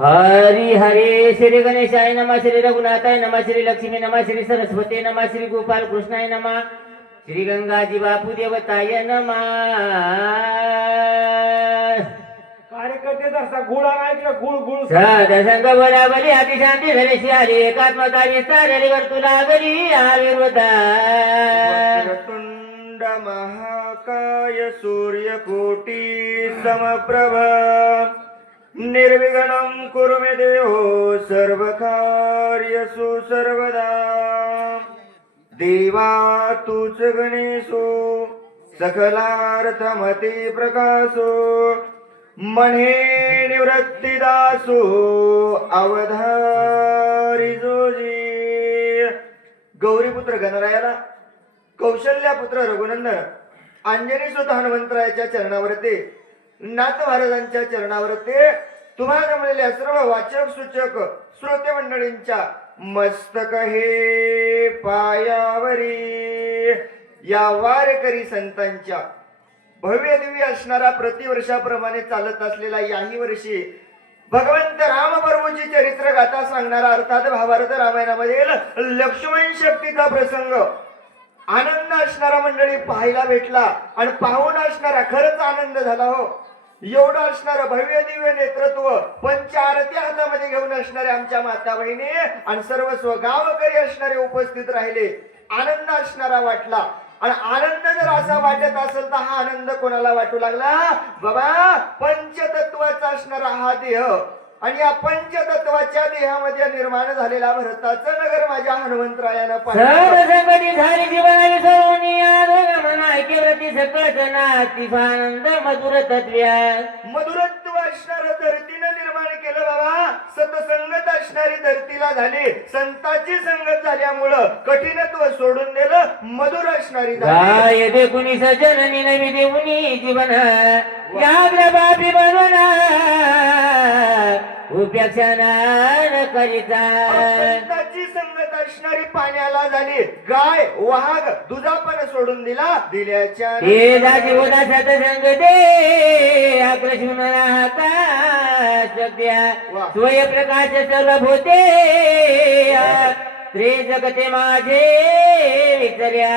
हरी हरे श्री गणेशाय नमः, श्री रघुनाथाय नमः, श्री लक्ष्मी नमः, श्री सरस्वती नमः, श्री गोपाल कृष्णाय नमः, श्री गंगाजी बापू देवताय नमः. कार्यकर्ते जसा गुळा नाही का गुळ गुळ सदसंग बराबरी अतिशांती धरेशी आली एकात्मता विस्तार तुला गरी आविर्वता. वक्रतुंड महाकाय सूर्यकोटी समप्रभ निर्विघ्नं कुरु मे देवो सर्वकार्यसु सर्वदा. देवा तूच गणेशो सकलार्थमती प्रकाशो मने निवृत्तिदासो अवधारी जोजी. गौरीपुत्र गणरायाला कौशल्यापुत्र रघुनंदन अंजनी सुत हनुमंतरायाच्या चरणावरती नाथ महाराजांच्या चरणावरती तुम्हाला जमलेल्या सर्व वाचक सूचक श्रोते मंडळींच्या मस्तक हे पायावरी या वारकरी संतांच्या भव्य दिव्य असणारा प्रतिवर्षाप्रमाणे चालत असलेला याही वर्षी भगवंत रामप्रभूची चरित्र गाथा सांगणारा अर्थात महाभारत रामायणामधील लक्ष्मण शक्तीचा प्रसंग आनंद असणारा मंडळी पाहायला भेटला आणि पाहून असणारा खरंच आनंद झाला हो. एवढं असणारं भव्य दिव्य नेतृत्व पंचारती हातामध्ये घेऊन असणारे आमच्या माता बहिणी आणि सर्वस्व गावकरी असणारे उपस्थित राहिले. आनंद असणारा वाटला आणि आनंद जर असा वाटत असेल तर हा आनंद कोणाला वाटू लागला बाबा पंचतत्वाचा असणारा हा देह आणि या पंचतत्वाच्या देहामध्ये निर्माण झालेला भरताचं नगर माझ्या हनुमंतरायानं सर्वसंकटी झाली जीवनाने सोनी आरोग्य ऐक्यव्रती सकळनातीसानंद मधुर तत्व्या. मधुरत्व असणार धरतीनं निर्माण केलं बाबा. सतसंगत असणारी धरतीला झाली. संताची संगत झाल्यामुळं कठीणत्व सोडून दिलं. मधुर असणारी गाय देखुनी सजननी नवी देऊनी जीवन याग्र बापी बनवना उपेक्षाना करिता. संताची संगत असणारी पाण्याला झाली. गाय वाघ दुधापण सोडून दिला. दिल्याच्या हे जाती होता सतसंग दे आकर्षून राहता सत्या स्वय प्रकाश सर्व होते त्रे जगते माझे विचर्या.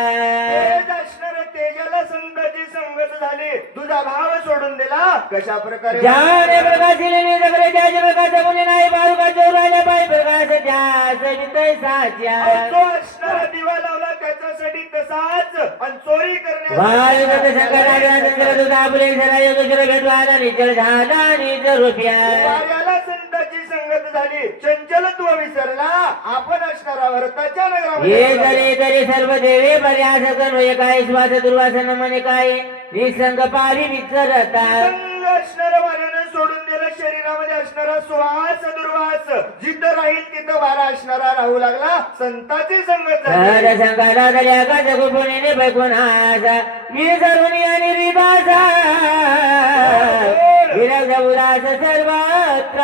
तेजाला संताची संगत झाली. तुझा भाव सोडून दिला. कशा प्रकारे ज्याने प्रकाशिले जगले त्याचे प्रकाश मुली नाही बाळूका चोरायला पाय प्रकाश त्या सवितय साच्या. तो असणारा दिवा लावला त्याच्यासाठी तसाच आणि चोरी वायु शंकराच्या चंद्र तुझा बुले जरा योगेश्वर भेटवाला निचळ झाला निचळ रुपया. वाऱ्याला संताची संगत झाली. चंचलत्व विसरला. आपण असणारा भरताच्या नगरामध्ये हे करे तरी सर्व देवे पर्यास करू काय श्वास दुर्वासन म्हणे काय निसंग पारी विचरता. संग असणारा वाऱ्यानं सोडून दिलं. शरीरामध्ये असणारा सुवास दुर्वास जिथं राहील तिथं वारा असणारा राहू लागला. संताची संगत झाली. संगाला दर्या का जगुपुणे बैकुणाचा विसरून आणि रिबासा विरगुरास सर्वत्र.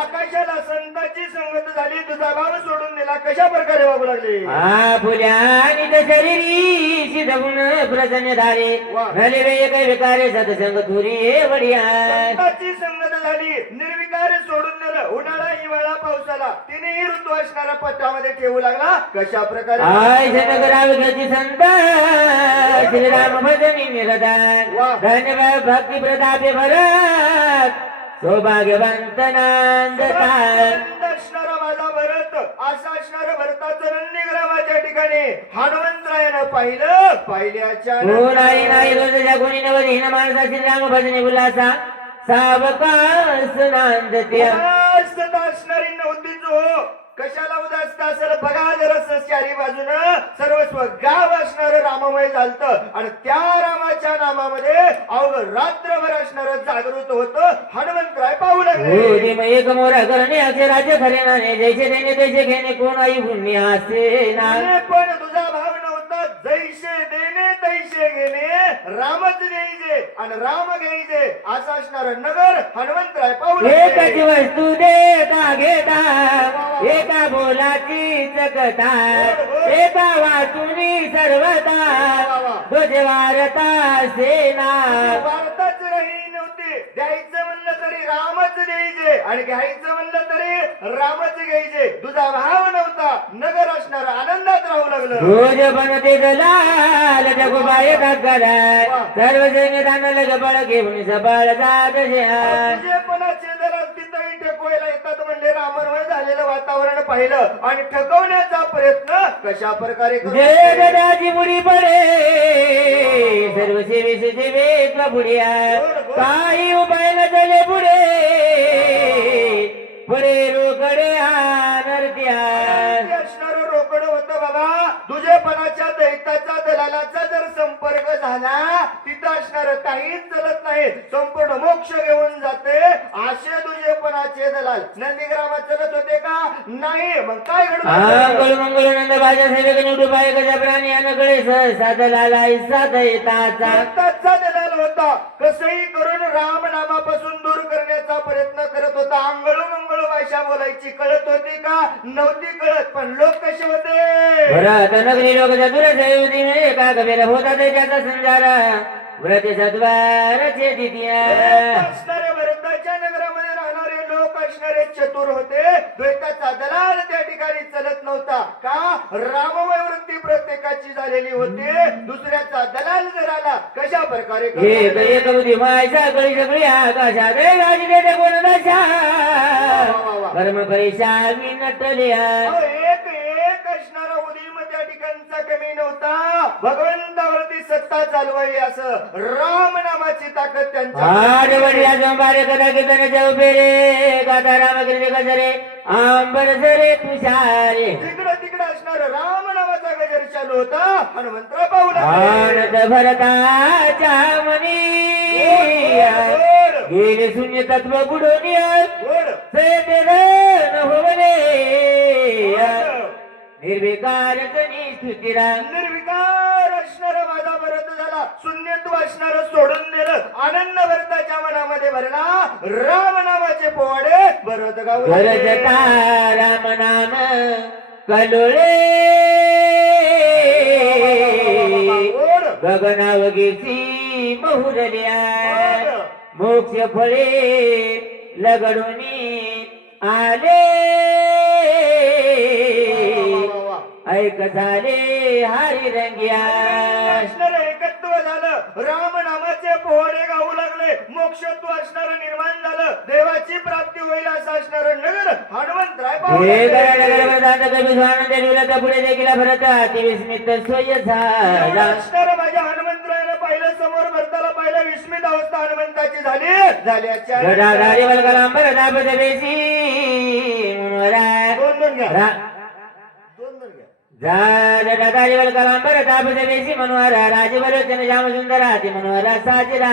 आकाशाला संताची संगत झाली. तुझा भाव सोडून दिला. कशा प्रकारे वागू लागले हा फुल्यानी शरीरी शिदगुण प्रसन्न धारे झाले वे विकारे सतसंग तुरी वडिया. संताची संगत झाली. निर्विकार सोडून दिलं. उन्हाळा हिवाळा पावसाला तिनेही ऋतू असणारा पट्टामध्ये ठेवू लागला. कशा प्रकारे आय जनगरावची संत श्रीराम भजनी निरदान धन्यवाद भक्ती प्रतापे भरत सौभाग्यवंत नांदता. असणारा माझा भरत असा असणारा भरताचं नंदीग्रामाच्या ठिकाणी हनुमंतरायानं पाहिलं. पाहिल्याच्या नाही नाही रोजच्या कोणी नवधीन माणसा श्रीराम भजनी उल्हासा सावकाश नांदत्या. असणारी नव्हती जो कशाला उदास्त असेल बघा जरा चारी बाजूनं सर्वस्व गाव असणार राममय झालत आणि त्या रामाच्या नामामध्ये अवघ रात्रभर असणार जागृत होत. हनुमंतराय पाहू लागले. एक मोरा करणे असे राज्य खरे नाणे जैसे देणे तैसे घेणे कोण आई पुण्य असे ना. पण तुझा भाव नव्हता. जैसे देणे तैसे घेणे. रामच घ्यायचे आणि राम घ्यायचे असं असणार नगर हनुमंतराय पाहू लागले. एकच वस्तू देता घेता एका बोलाची चकता एका वाचुनी सर्वता तुझे वारता सेना. वारताच राही नव्हते. द्यायचं म्हणलं तरी रामच रामच द्यायचे आणि घ्यायचं म्हणलं तरी रामच घ्यायचे. तुझा भाव नव्हता नगर असणार आनंदात राहू लागलं. रोज बनते दलाल जगोबाय दागलाय सर्व सैन्य दानल गबळ घेऊन सबाळ जात शहा. तुझेपणाचे जरा तिथंही ठेकवायला येतात म्हणले रामरवय झालेलं वातावरण पाहिलं आणि ठकवण्याचा प्रयत्न कशा प्रकारे करू? जय दादाची मुडी पडे सर्व सेवेचे सेवेत पुढ्या काही उपाय न झाले पुढे पुढे रोकडे नरत्या. असणार रोकड होतं बाबा. तुझेपणाच्या दैताच्या दलालाचा जर संपर्क झाला तिथं असणार काहीच चलत नाही. संपूर्ण मोक्ष घेऊन जाते. असे तुझेपणाचे दलाल नंदीग्रामात चलत होते का? नाही. मग काय घडलं? मंगळ मंगळ नंद बाजा सेवेक निवडू पाय गजा प्राणी अनकडे सहसा दलाला इसा दैताचा. दैताचा दलाल होता. कसंही करून राम नामापासून दूर करण्याचा प्रयत्न करत होता. अंगळू मंगळू भाषा बोलायची कळत होती का? नव्हती कळत. पण लोक कसे होते? भरत नगरी लोक चतुरसेवती एका कबीर होता त्याचा संजार व्रत सद्वारचे दित्या. असणारे भरताच्या नगरामध्ये राहणारे लोक असणारे चतुर होते. द्वैताचा दलाल त्या ठिकाणी चलत नव्हता का? राममय वृत्ती प्रत्येकाची झालेली होती. दुसऱ्याचा दलाल जर आला कशा प्रकारे एक एक बुद्धी मायचा गळी सगळी आकाशा रे गाडी देते कोण दशा कर्म पैसा मी नटल्या. एक एक असणारा उदीम त्या ठिकाणचा कमी नव्हता. भगवंतावरती सत्ता चालवावी असं राम नामाची ताकद त्यांच्या. आडवडिया जंबारे कदा कीर्तनाच्या उभेरे गाता रामगिरी गजरे आंबर सरे तुषारे. तिकडं तिकडं असणार राम नामाचा गजर चालू होता. हनुमंतराव पाहू आनंद भरताच्या मनी गेले शून्य तत्व बुडून निर्विकार स्तुतीरा. निर्विकार असणार माझा भरत झाला. शून्यत्व असणार सोडून दिलं. आनंद भरताच्या मनामध्ये भरला. राम नामाचे पोवाडे भरत गाऊ भरता राम नाम कलोळे गगनावगीची बहुरल्या मोक्ष फळे लगडूनी आले ऐक झाले हरी रंग्या. असणार एकत्व झालं. राम नामाचे पोवाडे गाऊ लागले. मोक्षत्व असणार निर्माण झालं. देवाची प्राप्ती होईल असं असणार नगर हनुमंतराय पुढे देखील भरत विस्मित सोय झाला. असणार माझ्या हनुमंतरायला पाहिलं. समोर भरताला पाहिलं. विस्मित अवस्था हनुमंताची झाली. झाल्याच्या गडाधारी वल्गलांबर दाबत बेसी मुनवरा. दोन घ्या. दादारी वल्गलांबर दाबत बेसी मनोहरा राजवलोचन श्याम सुंदरा ती मनोहरा साजरा.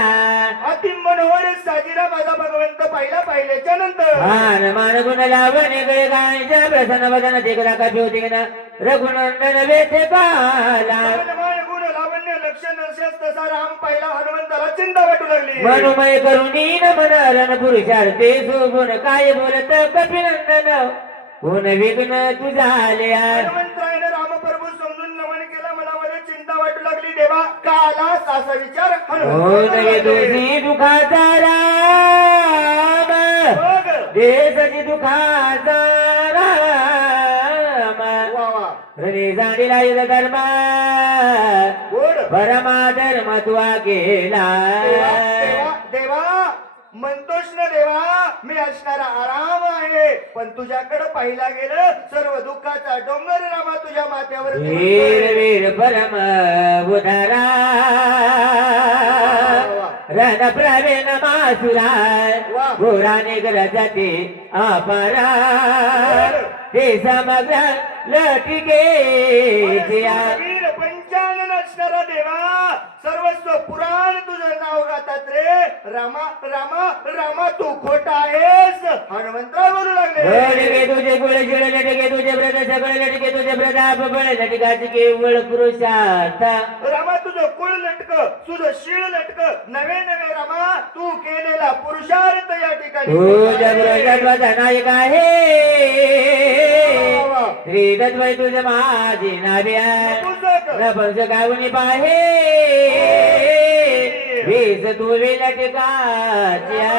अति मनोहर साजिरा माझा भगवंत पाहिला. पाहिल्याच्या नंतर मान मान गुण लावण इकडे गायच्या प्रसन्न वदन तिकडा कपी होती ना रघुनंदन वेथे पाला. गुण लावण्य लक्षण नसेल तसा राम पाहिला. हनुमंताला चिंता वाटू लागली. मनुमय करुणी न मनरण पुरुषार्थे शोभून काय बोलत कपिनंदन गुण विघ्न तुझाल्या. हनुमंतरायने रामप्रभू समजून नमन केलं. मनामध्ये चिंता वाटू लागली. देवा का आलास असा विचार होत तुझी दुखाचा राम देशाची दुखाचा राम रे जाणीला युध धर्म परमा धर्म तुआ केला. देवा म्हणतोस ना देवा मी असणारा आराम आहे. पण तुझ्याकडे पाहिला गेलं सर्व दुःखाचा डोंगर रामा तुझ्या माथ्यावर. वीर वीर परम उदारा रण प्रवीण मासुरा पुराणे ग्रजते अपारा ते समग्र लटिके. वीर पंचानन असणारा देवा सर्वस्व पुराण तुझं नाव गातात रे. रामा रामा रामा तू खोटा आहेस. हनुमंतराव बोलू लागले. लटके तुझे गुळ शिळ लटके तुझे व्रत सगळ लटके तुझे प्रताप बळ लटकाचे केवळ पुरुषार्थ. रामा तुझं कुळ लटक तुझं शिळ लटक नवे नवे रामा तू केलेला पुरुषार्थ या ठिकाणी. तुझ्या गुरुजन्माचा नायक आहे श्री दत्वय तुझं माझी नाव्या नपंस गावणी पाहे वीस तू लटकाच्या.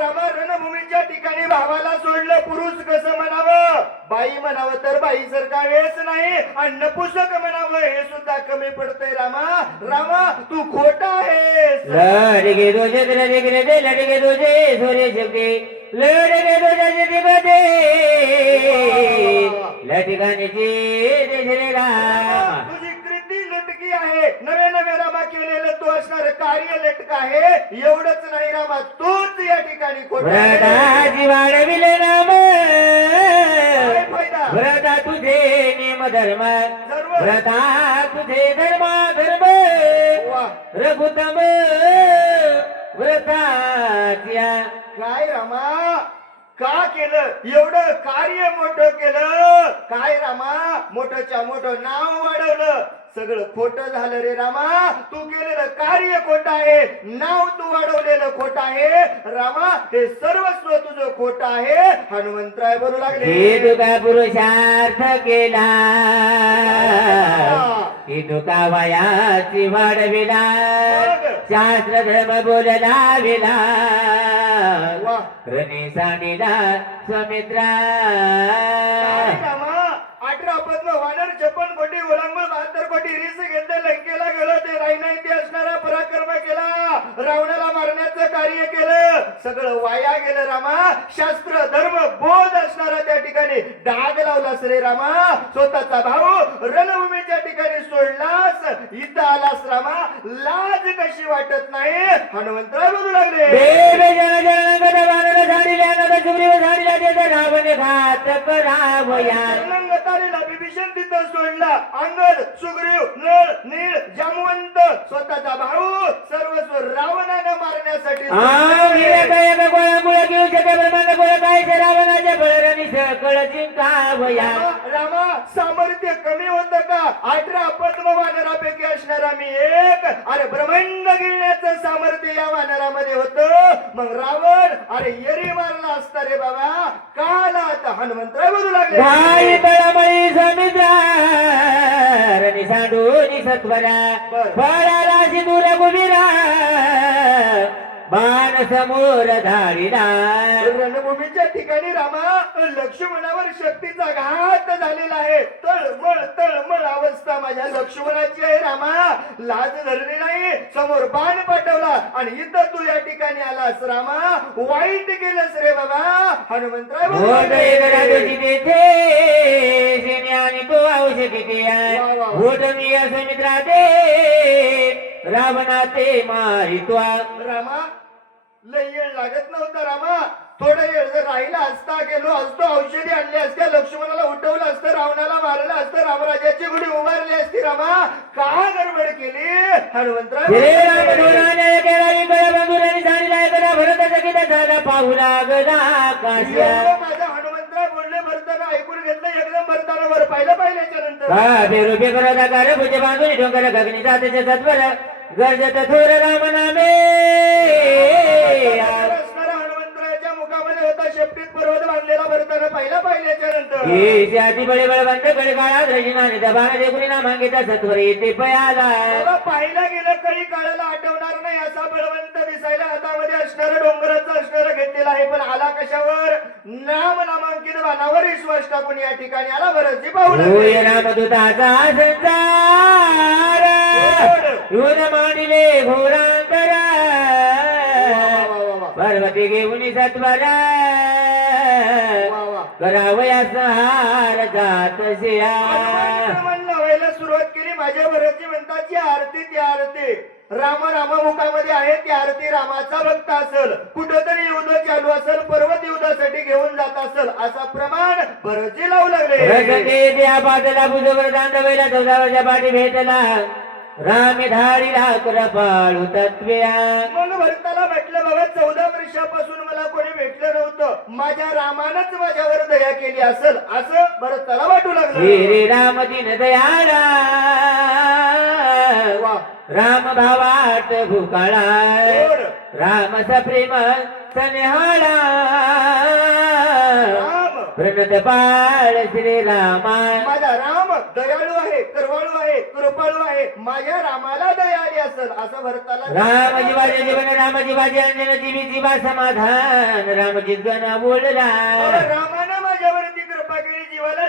रामा रणभूमीच्या बाई म्हणावं तर बाईसारखा वेळच नाही आणि नपुसक म्हणावं हे सुद्धा कमी पडतंय रामा. रामा तू खोटा आहेस. लडगे दोजे लडगे दे लडगे दोजे सोरे शक्ती लडगे दोजे दिगदे लटकानेचे दे श्री राम. तुझी कृती लटकी आहे. नवे नवे रामा केलेलं तू असणार कार्य लटक आहे. एवढंच नाही रामा तूच या ठिकाणी खोटा आहेस. व्रताची वाढविले नाम काय फायदा? व्रता तुझे नियम धर्म सर्व. व्रता तुझे धर्म धर्म वा. रघुतम व्रताच्या. काय रामा का केलं एवढं कार्य मोठं केलं. काय रामा मोठंच्या मोठं नाव वाढवलं. सगळं खोटं झालं रे रामा. तू केलेलं कार्य खोटं आहे. नाव तू वाढवलेलं खोटं आहे. रामा हे सर्वस्व तुझं खोटं आहे. हनुमंतराय बोलू हे लागले. तुका पुरुषार्थ केला हे तुका वयाची वाढविला शास्त्र धर्म बोलला विला वा. रणे सांडिला स्वमित्रा. काय रामा 18 पद्म वानर 56 कोटी ओलांगून 72 कोटी रिस घेतले. लंकेला गेलो ते राही नाही ते असणारा पराक्रम केला. रावणाला मारण्याचं कार्य केलं. सगळं वाया गेलं रामा. शास्त्र धर्म बोध असणारा त्या ठिकाणी डाग लावलास रे रामा. स्वतःचा भाऊ रणभूमीच्या ठिकाणी सोडलास. इथं आलास रामा. लाज कशी वाटत नाही. हनुमंतराय बोलू लागले. देव जन जन गद वानर झाडिल्या नद शुभ्रीव झाडिल्या देत रावणे घात करावया. तारीला बिभीषण तिथं सोडला. अंगद सुग्रीव नळ नीळ जामवंत स्वतःचा भाऊ सर्वस्व रावणानं मारण्यासाठी गोळा घेऊ शके ब्रह्मांड गोळा काय रावणाच्या बळराणी सकळ जिंकावया. रामा सामर्थ्य कमी होतं का. 18 पद्म वानरापैकी असणारा मी एक. अरे ब्रह्मांड गिळण्याचं सामर्थ्य या वानरामध्ये होतं. मग रावण अरे येरी मारला असता रे बाबा. काल आता हनुमंतराय बोलू लागले. तळमळी समुद्रा रणी सांडूनी सत्वरा फळाला सिंदूर गुबिरा बाण समोर धाडिला. रणभूमीच्या ठिकाणी रामा लक्ष्मणावर शक्तीचा घात झालेला आहे. तळमळ अवस्था माझ्या लक्ष्मणाची आहे रामा. लाज धरली नाही. समोर बाण पाठवला आणि इथं तू या ठिकाणी आलास रामा. वाईट केलंस रे बाबा. हनुमंतराय आणि तो औषधी मी असं मित्रा दे रावणा ते मारित्वा. रामा लय येळ लागत नव्हता रामा. थोडा वेळ जर राहिला असता गेलो असतो औषधी आणली असत्या. लक्ष्मणाला उठवलं असतं. रावणाला मारलं असतं. रामराजाची गुढी उभारली असती रामा. का गडबड केली. हनुमंतराय पाहू लागला काश्या. माझा हनुमंतराय बोलले भरताना ऐकून घेतलं. एकदम भरताना वर पाहिल्याच्या नंतर बेरुपे करता कार भुजे बांधून डोंगर गगनी जातेच्या सत्वर गरजत थोर राम नामे. हनुमंतरायाच्या मुखामध्ये होता शेपटीत पर्वत बांधलेला भरताना पाहिल्याच्या नंतर जाती बळे बळ बंद कडे काळात रजिनाने दबाने देखुनी ना मागिता सत्वर येते पयाला. पाहिला गेलं कळी काळाला आठवणार नाही असा बळवंत दिसायला हातामध्ये असणारं डोंगराचं असणारं घेतलेलं आहे. पण आला कशावर. नाम नामांकित वानावर विश्वास टाकून या ठिकाणी आला. बरंच पाहू रामदूताचा संसार येऊन मांडिले घोरांतरा पार्वती घेऊन सत्वरा करावया संहार जात म्हणलं व्हायला सुरुवात केली. माझ्या भरतची म्हणतात ती आरती ती आरती राम मुखामध्ये आहे. ती आरती रामाचा भक्त असेल. कुठंतरी युद्ध चालू असेल. पर्वत युद्धासाठी घेऊन जात असेल असा प्रमाण भरतजी लावू लागले. त्या बाजूला बुजवर दांडवेला 14 वर्षा पाठी भेटला राम धाडीला कृपाळू तत्व्या. मग भरताला म्हटलं बाबा 14 वर्षापासून मला कोणी भेटलं नव्हतं. माझ्या रामानंच माझ्यावर दया केली असेल असं भरताला वाटू लागलं. रे राम दिन दयाळा राम भावाट भूकाळा राम सप्रेम सनेहाळा प्रणत बाळ श्री रामा. माझा राम दयाळू आहे करवाळू आहे कृपाळू आहे. माझ्या रामाला दया आली असेल असं भरताला. राम जीवाचे जीवन राम जीवाचे अंजन जीवी जीवा समाधान राम जिद्गण बोलला. रामानं माझ्यावरती कृपा केली. जीवाला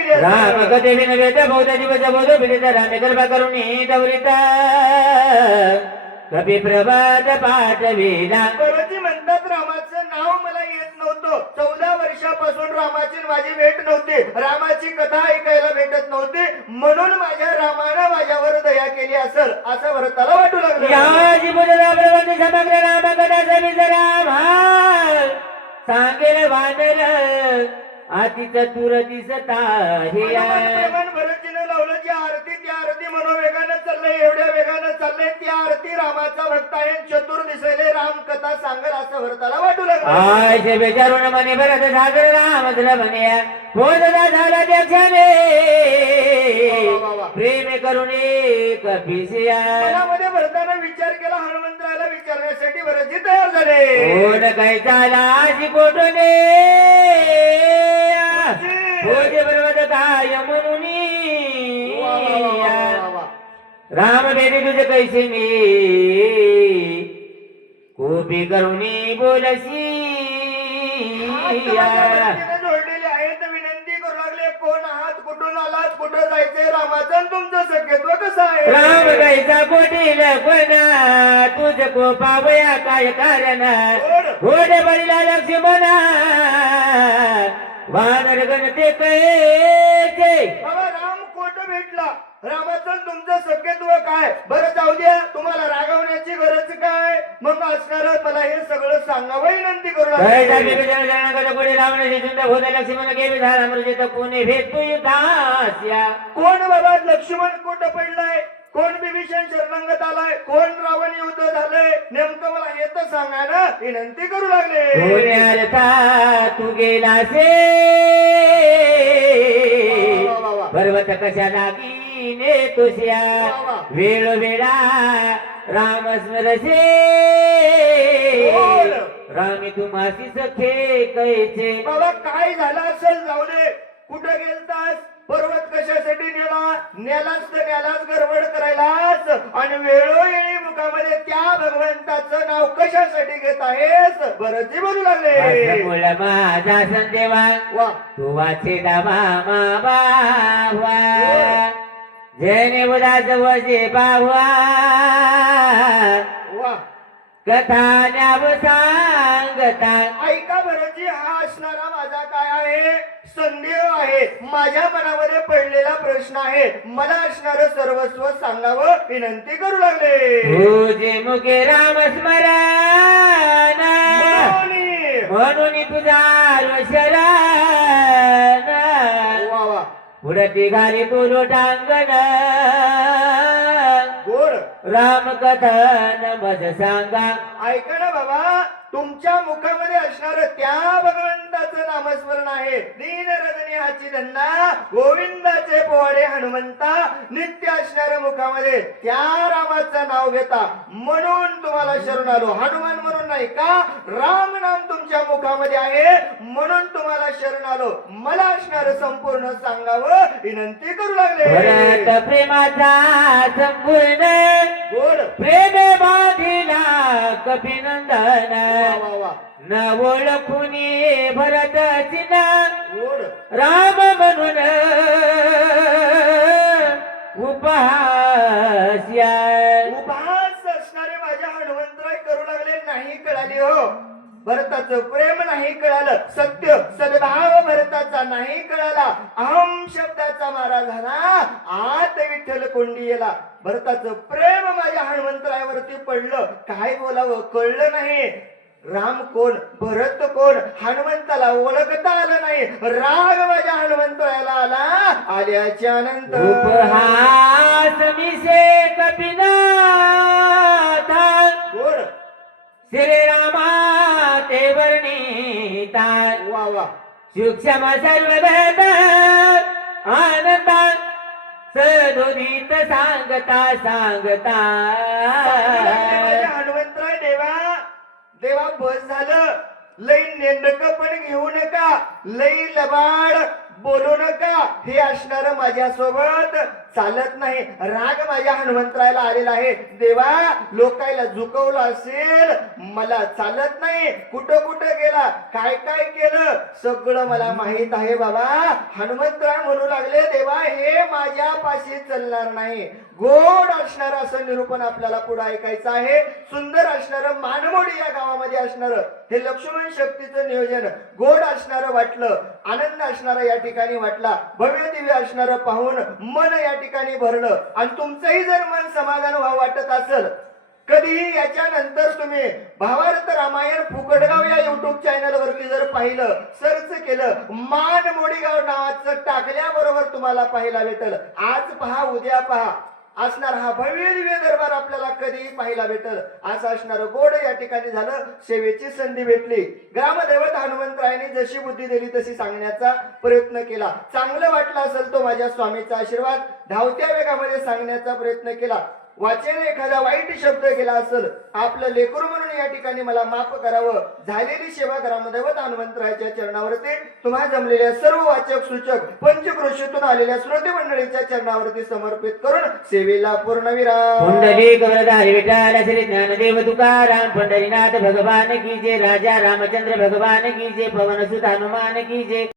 केली राम असणार. कथे विनवेद बौद्ध दिवस बौद्ध पीडित रामे कृपा करुणी दौरिता कपी प्रभात पाठविला. परती म्हणतात रामाचं नाव मला येत नव्हतं. 14 वर्षापासून रामाची माझी भेट नव्हती. रामाची कथा ऐकायला भेटत नव्हती. म्हणून माझ्या रामानं माझ्यावर दया केली असेल असं भरताला वाटू लागलं. याची पूजा प्रबंध समग्र राम कथा सविस्तर राम सांगेल वानर अति चतुर दिसता हे प्रमाण भरतीनं लावलं जी आरती ती आरती मनोवेगानं चाललंय. एवढ्या वेगानं चाललंय ती आरती रामाचा भक्त आहे. चतुर दिसले राम कथा सांगल असं भरताला वाटू लागलं. आयशे बेचारून मने भरत सागर राम तुला म्हणे बोलता झाला त्याच्याने प्रेम करून एक पिसिया. मनामध्ये भरताना विचार केला. हनुमंतराला विचारण्यासाठी भरतजी तयार झाले. कोण काय चाला अशी कोटने भोज पर्वत काय म्हणून राम बेटी तुझे कैसे मी कोपी करुणी बोलशी जोडलेले आहेत. विनंती करू लागले कोण आहात कुठून आलात कुठं जायचंय रामाचं आणि तुमचं सख्यत्व कसं आहे. राम गायचा कोटील कोणा तुझ कोपावया काय कारण घोडे बळीला लक्ष्मणा वानर गणते कैचे. बाबा राम कोट भेटला. रामाचं आणि तुमचं सख्यत्व काय. बरं जाऊ द्या तुम्हाला रागवण्याची गरज काय. मग असणार मला हे सगळं सांगावं विनंती करू लागले. कोणी रावणाची चिंता होत लक्ष्मण गेली झाला म्हणजे कोणी भेट तू दास्या. कोण बाबा लक्ष्मण कोट पडलाय. कोण बिभीषण शरणांगत आलाय. कोण रावण युद्ध झालंय. नेमकं मला हे तर सांगा ना विनंती करू लागले. अर्था तू गेला से पर्वत कशा दागिने तुझ्या वेळ वेळा राम स्मरसे रामी तुम्हाशी सखे कैचे. बाबा काय झालं असेल जाऊ दे. कुठं गेलतास. पर्वत कशासाठी नेलाच तर नेलाच गडबड करायलाच आणि वेळोवेळी मुखामध्ये त्या भगवंताचं नाव कशासाठी घेत आहेस. बरंच बोलू लागले. बोला माझा संदेवा वा तू वाचे दाबा बाबा जेने उदास वजे बावा वा कथा न्याव सांगता. ऐका बरंजी हा असणारा माझा काय आहे संदेह आहे. माझ्या मनामध्ये पडलेला प्रश्न आहे. मला असणार सर्वस्व सांगावं विनंती करू लागले. तुझे मुखे राम स्मरण म्हणून तुझा शरण वा वा पुढती घाली तू लोटांगण गोड राम कथन मज सांगा. ऐका ना बाबा तुमच्या मुखामध्ये असणार त्या भगवंताचं नामस्मरण आहे. दीन रजनी हाची धन्ना गोविंदाचे पोवाडे हनुमंता नित्य असणाऱ्या मुखामध्ये त्या रामाचं नाव घेता म्हणून तुम्हाला शरण आलो. हनुमान म्हणून नाही का राम नाम तुमच्या मुखामध्ये आहे म्हणून तुम्हाला शरण आलो. मला असणार संपूर्ण सांगावं विनंती करू लागले. भरत प्रेमाचा संपूर्ण गोड प्रेमे बांधिला कपिनंदन वा वा न ओळखुनी भरत चिना गोड राम म्हणून उपहास्या. उपहास असणारे माझ्या हनुमंतराय करू लागले नाही कळाली हो. भरताचं प्रेम नाही कळालं. सत्य सद्भाव भरताचा नाही कळाला. अहम शब्दाचा मारा झाला. आत विठ्ठल कोंडीला भरताचं प्रेम माझ्या हनुमंतरायावरती पडलं. काय बोलावं कळलं नाही. राम कोण भरत कोण हनुमंताला ओळखता आलं नाही. राग माझ्या हनुमंतरायाला आला. आल्याच्या नंतर उपहास मिसे कपिनाथ कोण श्रीरामा ते वर्णिता. वा वा सूक्ष्म सर्वभेद आनंदा सदोदित सांगता सांगता. हनुमंतराय देवा देवा बस झालं. लई नेंडक पण घेऊ नका. लई लबाड बोलू नका, हे असणार माझ्यासोबत चालत नाही. राग माझ्या हनुमंतरायला आलेला आहे. देवा, लोकायला झुकवलं असेल, मला चालत नाही. कुठं कुठं गेला, काय काय केलं, सगळं मला माहित आहे बाबा. हनुमंतराय म्हणू लागले, देवा हे माझ्या पाशी चालणार नाही. गोड असणार असं निरूपण आपल्याला पुढे ऐकायचं आहे. सुंदर असणार मानमोडी या गावामध्ये असणार हे लक्ष्मण शक्तीचं नियोजन गोड असणार वाटलं. आनंद असणारा या ठिकाणी वाटला. भव्य दिव्य असणार पाहून मन या ठिकाणी भरलं. आणि तुमचंही जर मन समाधान व्हावं वाटत असेल, कधीही याच्यानंतर तुम्ही भावार्थ रामायण फुकटगाव या युट्यूब चॅनल वरती जर पाहिलं, सर्च केलं, मान मोडीगाव नावाचं टाकल्याबरोबर तुम्हाला पाहायला भेटल. आज पहा, उद्या पहा असणार हा भव्य दिव्य दरबार आपल्याला कधी पाहायला भेटल. असं असणार गोड या ठिकाणी झालं. सेवेची संधी भेटली. ग्रामदैवत हनुमंतरायाने जशी बुद्धी दिली तशी सांगण्याचा प्रयत्न केला. चांगलं वाटलं असेल तो माझ्या स्वामीचा आशीर्वाद धावत्या वेगामध्ये सांगण्याचा प्रयत्न केला. वाचेने एखादा वाईट शब्द केला असेल, आपलं लेकरू म्हणून या ठिकाणी मला माफ करावं. झालेली सेवा ग्रामदैवत हनुमंतरायाच्या चरणावरती तुम्हा जमलेल्या सर्व वाचक सूचक पंचक्रोशीतून आलेल्या श्रोते मंडळीच्या चरणावरती समर्पित करून सेवेला पूर्णविराम. पुंडली गवळधारी विठाल श्री ज्ञानदेव तुकाराम पंढरीनाथ भगवान की जय. राजा रामचंद्र भगवान की जय. पवन सुत हनुमान की जय.